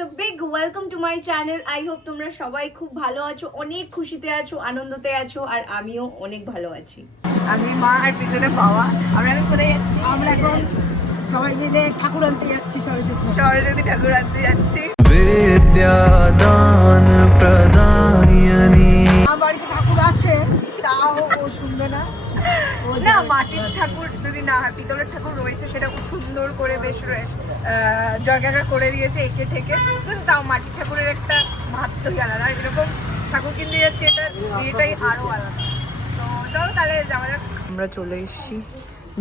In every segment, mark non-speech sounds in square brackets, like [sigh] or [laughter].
Is big welcome to my channel I hope তোমরা সবাই খুব ভালো আছো অনেক খুশিতে আছো আনন্দতে আছো আর আমিও অনেক ভালো আছি। আমি মা আর পিছনে বাবা। আমরা এখন কোথায় যাচ্ছি? আমরা এখন সবাই মিলে ঠাকুর আনতে যাচ্ছি সরস্বতী। সরস্বতী ঠাকুর আনতে যাচ্ছি। বিদ্যাদান প্রদায়নী। আমার ঠাকুর আছে তাও ও শুনবে না। না মাটির ঠাকুর যদি না পিতলের ঠাকুর রয়েছে সেটা খুব সুন্দর করে বেশ রয়েছে। জয়গাগা করে দিয়েছে এঁকে ঠেকে কিন্তু তাও মাটির ঠাকুরের একটা মাহাত্মই আলাদা। এরকম ঠাকুর কিনতে যাচ্ছে এটা এটাই আরও আলাদা। তো চলো তাহলে যাওয়া যাক। আমরা চলে এসেছি।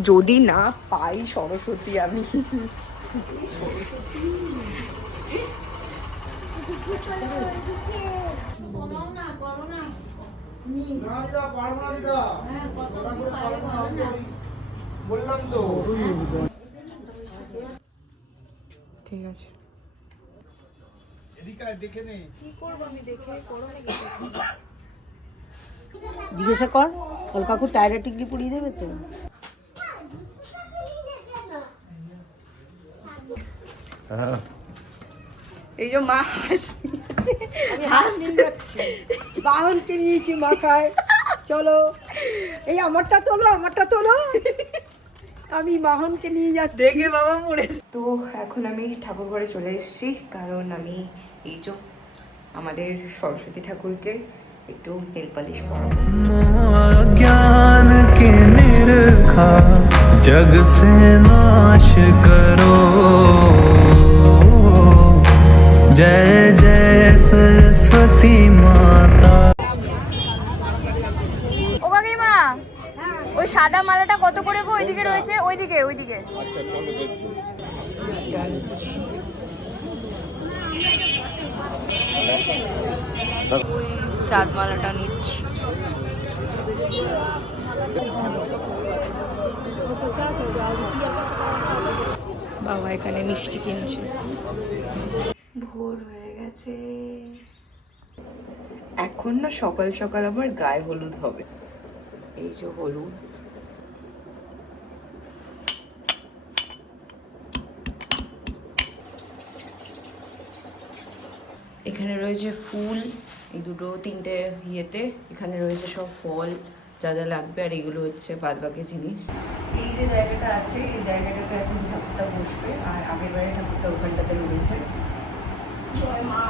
যদি না পাই সরস্বতী আমি। না দিদা। আমি ঠিক আছে। দেখে নে। জিজ্ঞাসা কর কল কাকু টায়রা টিকলি পুড়িয়ে দেবে তো? এই যে মা হাসছে। বাহনকে নিয়েছি মাথায়। চলো। এই আমারটা তোলো আমারটা তোলো। আমি বাহনকে নিয়ে যাচ্ছি দেখে বাবা পড়েছে তো এখন আমি ঠাকুর ঘরে চলে এসেছি কারণ আমি এই যে আমাদের সরস্বতী ঠাকুরকে একটু নেল পালিশ পরাবো ज्ञान के निरखा जग से नाश करो जय जय सरस्वती সাদা মালাটা কত করে গো? ওইদিকে রয়েছে? ওইদিকে ওইদিকে। চাঁদ মালাটা নিচ্ছি। বাবা এখানে মিষ্টি কিনছে। ভোর হয়ে গেছে। এখন না সকাল সকাল আমার গায়ে হলুদ হবে। এই যে হলুদ। এখানে রয়েছে ফুল, এই দুটো তিনটে ইয়েতে। এখানে রয়েছে সব ফল, যা যা লাগবে, আর এগুলো হচ্ছে বাদবাকি জিনিস। এই যে জায়গাটা আছে, এই জায়গাটাতে এখন ঠাকুরটা বসবে, আর আগের বারে ঠাকুরটা ওখানটাতে রয়েছে। জয় মা।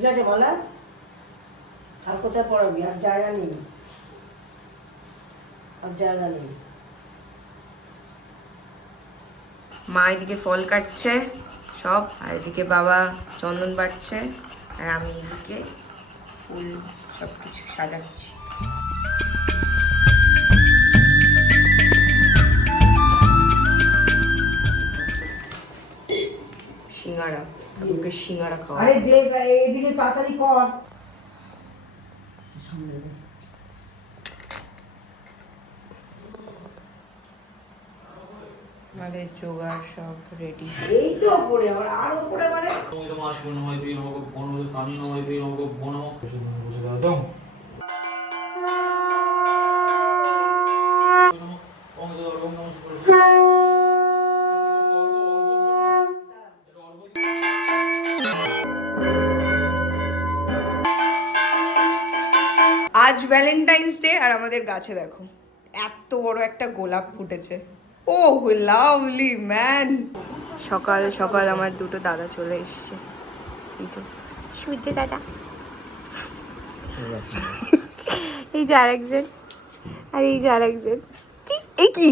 ঠিক আছে বলা আর কোথায় পড়াবি? আর জায়গা নেই। আর জায়গা নেই। মা এদিকে ফল কাটছে, সব। আর এদিকে বাবা চন্দন বাটছে, আর আমি এদিকে ফুল সব কিছু সাজাচ্ছি। সিঙ্গারা। ঠাকুরকে সিঙ্গারা খাওয়া আরে দে এদিকে তাড়াতাড়ি কর। আমাদের জোগাড় সব রেডি এই তো ওপরে আবার আর উপরে মানে? আজ ভ্যালেন্টাইন্স ডে আর আমাদের গাছে দেখো এত বড় একটা গোলাপ ফুটেছে। ও লাভলি ম্যান সকাল সকাল আমার দুটো দাদা চলে এসছে। এই তো। সূর্য দাদা। এই যে আরেকজন। আর এই যে আরেকজন। কি? এই কি?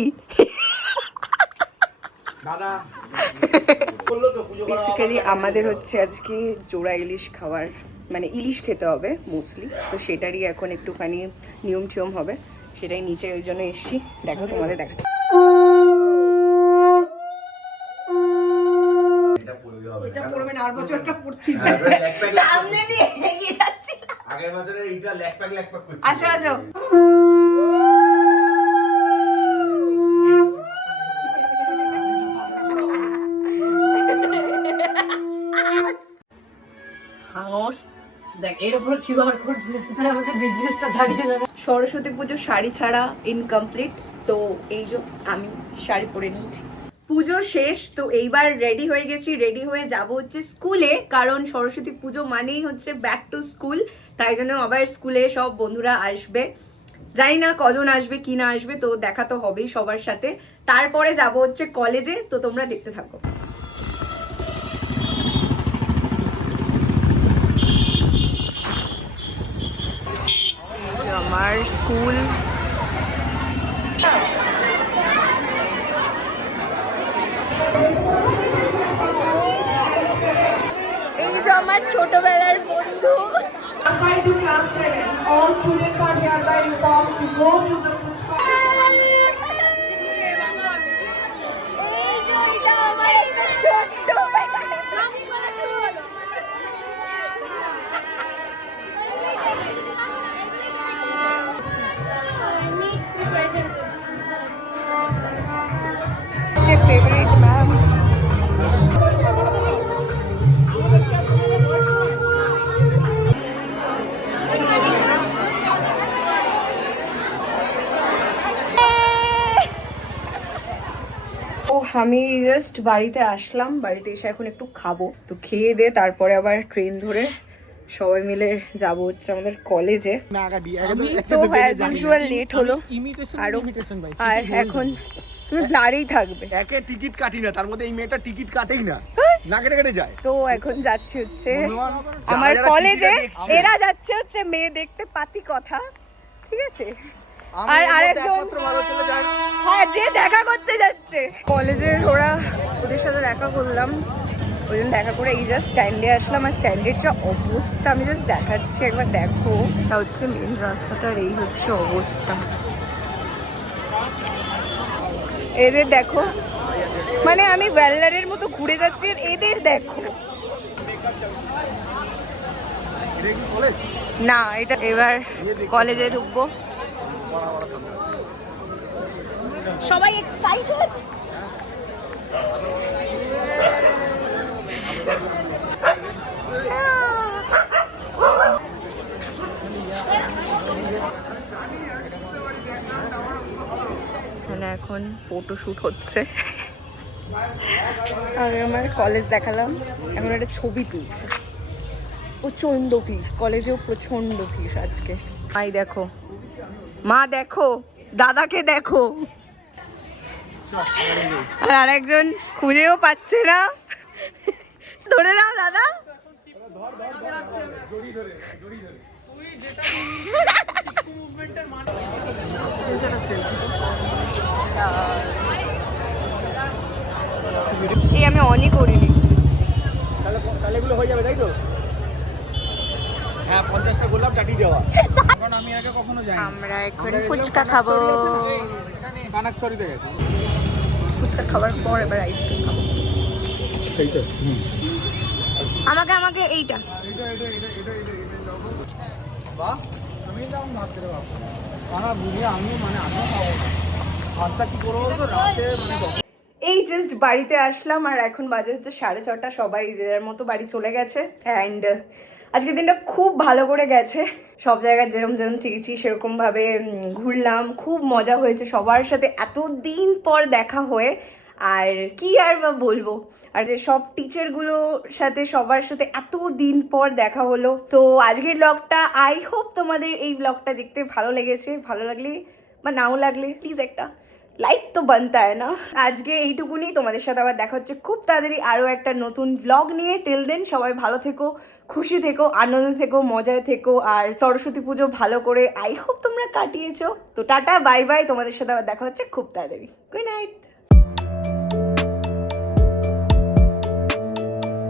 বেসিক্যালি আমাদের হচ্ছে আজকে জোড়া ইলিশ খাওয়ার মানে ইলিশ খেতে হবে মোস্টলি তো সেটারই এখন একটুখানি নিয়ম টিয়ম হবে। সেটাই নিচে ওই জন্য এসছি। দেখো তোমাদের দেখা এটা বছর না। আর পড়ছি সামনে দিয়ে এগিয়ে যাচ্ছি। আগের বছরে এইটা ল্যাকপ্যাক ল্যাকপ্যাক করছি। আসো আসো। সরস্বতী পুজো শাড়ি ছাড়া ইনকমপ্লিট তো এই যে আমি শাড়ি পরে নিয়েছি। পুজো শেষ, তো এইবার রেডি হয়ে গেছি রেডি হয়ে যাব হচ্ছে স্কুলে, কারণ সরস্বতী পুজো মানেই হচ্ছে ব্যাক টু স্কুল তাই জন্য আবার স্কুলে সব বন্ধুরা আসবে। জানি না কজন আসবে, কি না আসবে, তো দেখা তো হবেই সবার সাথে। তারপরে যাব হচ্ছে কলেজে তো তোমরা দেখতে থাকো। আমার স্কুল এই যে আমার ছোটবেলার বন্ধু Assigned to class 7, all students are hereby informed to go to the favourite ma'am ও আমি জাস্ট বাড়িতে আসলাম। বাড়িতে এসে এখন একটু খাব। তো খেয়ে দে তারপরে আবার ট্রেন ধরে সবাই মিলে যাব হচ্ছে আমাদের কলেজে তো লেট হলো। আর এখন তুমি ব্লারেই থাকবে। একে টিকিট কাটি না তার মধ্যে এই মেয়েটা টিকিট কাটেই না। না কেটে কেটে যায়। তো এখন যাচ্ছি হচ্ছে আমার কলেজে এরা যাচ্ছে হচ্ছে মেয়ে দেখতে পাতি কথা ঠিক আছে? আর আর আরেকজন হ্যাঁ যে দেখা করতে যাচ্ছে। কলেজের ওরা ওদের সাথে দেখা করলাম। ওই জন্য দেখা করে এই জাস্ট স্ট্যান্ডে আসলাম। আর স্ট্যান্ডের যা অবস্থা আমি জাস্ট দেখাচ্ছি একবার দেখো। এটা হচ্ছে মেন রাস্তাটার এই হচ্ছে অবস্থা। এদের দেখো। মানে আমি ওয়েলারের মতো ঘুরে যাচ্ছি, আর এদের দেখো। না, এটা এবার কলেজে ঢুকবো। সবাই এক্সাইটেড এখানে এখন ফটোশুট হচ্ছে। [laughs] আমি আমার কলেজ দেখালাম এখন একটা ছবি তুলছে। প্রচণ্ড ভিড় কলেজেও প্রচণ্ড ভিড় আজকে। মাই দেখো। মা দেখো দাদাকে দেখো। আর আরেকজন খুঁজেও পাচ্ছে না। ধরে নাও দাদা। আমি অনই করিনি তাহলে তাহলে এগুলো হয়ে যাবে তাই তো? হ্যাঁ পঞ্চাশটা গোলাপ টাটি দেওয়া। কারণ আমি আগে কখনো যাই আমরা এখন ফুচকা খাব। গেছি। ফুচকা খাবার পর এবার আইসক্রিম খাব। আমাকে আমাকে এইটা। বাহ। আমি ভাত আমি মানে আমিও খাব না। ভাতটা কি করব রাতে মানে এই জাস্ট বাড়িতে আসলাম আর এখন বাজে হচ্ছে সাড়ে ছটা, সবাই যে মতো বাড়ি চলে গেছে। অ্যান্ড আজকের দিনটা খুব ভালো করে গেছে। সব জায়গায় যেরম যেরকম চেয়েছি সেরকমভাবে ঘুরলাম। খুব মজা হয়েছে সবার সাথে এত দিন পর দেখা হয়ে। আর কি আর বা বলব? আর যে সব টিচারগুলোর সাথে, সবার সাথে এত দিন পর দেখা হলো। তো আজকের ব্লগটা আই হোপ তোমাদের এই ব্লগটা দেখতে ভালো লেগেছে। ভালো লাগলে বা নাও লাগলে প্লিজ একটা লাইক তো বানতা হয় না। আজকে এইটুকুনি, তোমাদের সাথে আবার দেখা হচ্ছে খুব তাড়াতাড়ি আরও একটা নতুন ব্লগ নিয়ে। টেল দেন সবাই ভালো থেকো, খুশি থেকো, আনন্দে থেকো, মজায় থেকো, আর সরস্বতী পুজো ভালো করে আই হোপ তোমরা কাটিয়েছো। তো টাটা বাই বাই তোমাদের সাথে আবার দেখা হচ্ছে খুব তাড়াতাড়ি। Good night